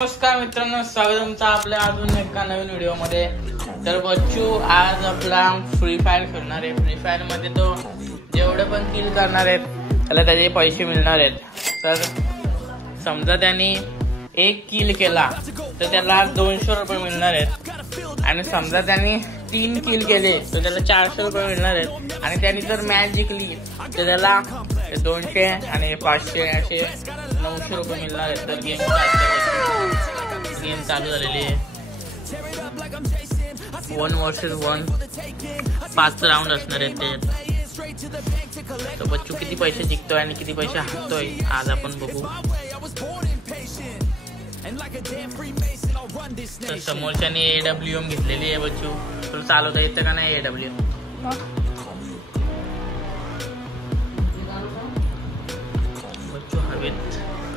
नमस्कार मित्रांनो, स्वागत तुमचं आपल्या अजून एका नवीन व्हिडिओ मध्ये। तर बच्चू आज आपला फ्री फायर खेळणार आहे। फ्री फायर मध्ये तो जेवढे पण किल करणार आहेत त्याला त्याचे पैसे मिळणार आहेत। तर समजा त्यांनी एक किल केला तर त्याला 200 रुपये मिळणार आहेत आणि समजा त्यांनी 3 किल केले तर त्याला 400 रुपये मिळणार आहेत आणि त्यांनी जर मॅच जिंकली तर त्याला 200 आणि 500 असे 900 रुपये मिळणार आहेत। तर गेम चालू झालेली आहे। 1 vs 1 5 राऊंड असणार आहेत ते। तर बच्चू किती पैसे जिंकतोय आणि किती पैसे हारतोय आज आपण बघू। तर समोरच्याने AWM घेतलेली आहे। बच्चू तुला चालवता येतं का नाही AWM? बच्चू हवेत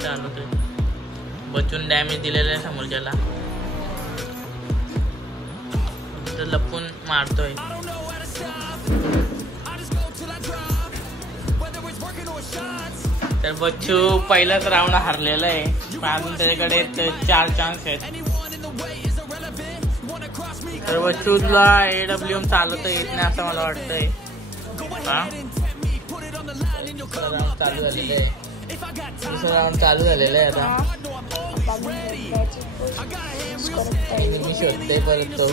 चालवतोय। बच्चून डॅमेज दिलेला आहे समोरच्याला, तर लपून मारतोय। तर बच्चू पहिलाच राऊंड हारलेला आहे पण अजून त्याच्याकडे 4 चान्स आहेत। तर बच्चू तुला AWM चालवता येत नाही असं मला वाटतंय। चालू झालेलं आहे, दुसरं राऊंड चालू झालेलं आहे आता। मी शोधते परत तो।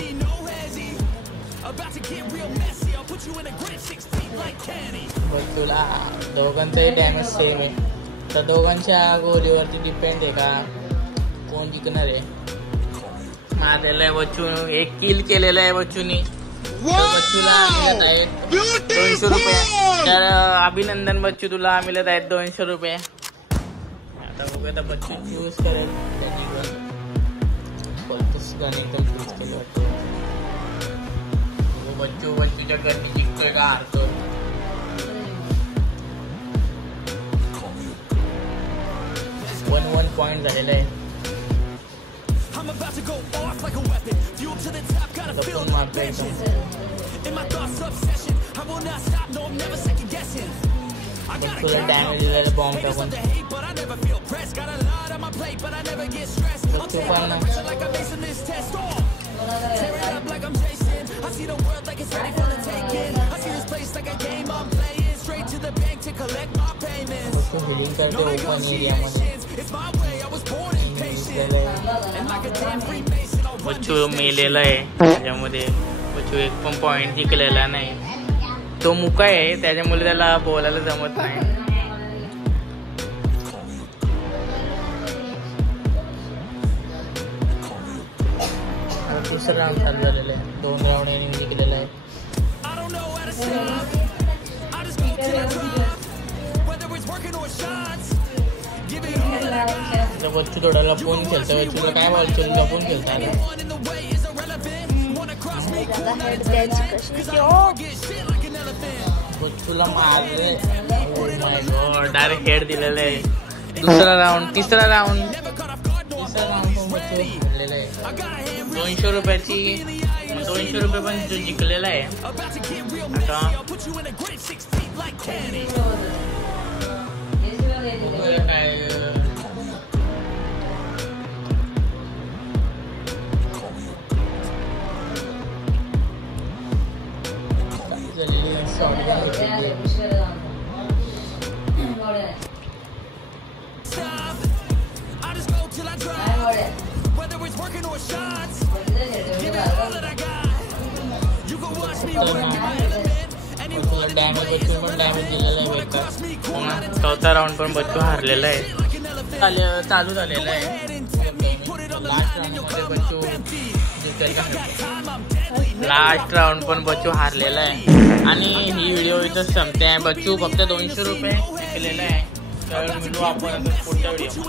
बच्चूला दोघांचाही डॅमेज सेम आहे, तर दोघांच्या गोलीवरती डिपेंड आहे का कोण जिंकणार आहे। मारलेला आहे बच्चू, 1 किल केलेला आहे बच्चूनी। बच्चूला मिळत आहेत 200 रुपये। तर अभिनंदन बच्चू, तुला मिळत आहेत 200 रुपये। आता बघूया आता बच्चू चूज करेल कोणतंच गण एकदम चूज केलं वाटतं। बच्चूच्या गणनी जिंकतोय का हारतोय? वन पॉइंट झालेला आहे। बच्चूला डॅमेज दिलेला बॉम्ब टाकून बच्चू पण हिलिंग करते ओपन एरियामध्ये। बच्चू मेलेला आहे त्याच्यामध्ये। बच्चू 1 पण पॉइंट जिंकलेला नाही, तो मुका आहे त्याच्यामुळे त्याला बोलायला जमत नाही। दुसरं राऊंड चालू झालेलं आहे, 2 राऊंड यांनी जिंकलेला आहे। बच्चू थोडा लपून खेळतोय। बच्चूला काय बोलतो, लपून खेळताय ना? बच्चूला मारले, माय गॉड, डायरेक्ट हेड दिलेलं आहे। तिसरा राऊंड पण बच्चू हरलेला आहे। 200 रुपयाची 200 रुपये पण जिंकलेला आहे। चौथा राऊंड पण बच्चू हारलेला आहे। चालू झालेला आहे। लास्ट राऊंड पण बच्चू हारलेला आहे आणि ही व्हिडिओ इथं संपते आहे। बच्चू फक्त 200 रुपये जिंकलेला आहे। तर मिळू आपण पुढच्या व्हिडिओ।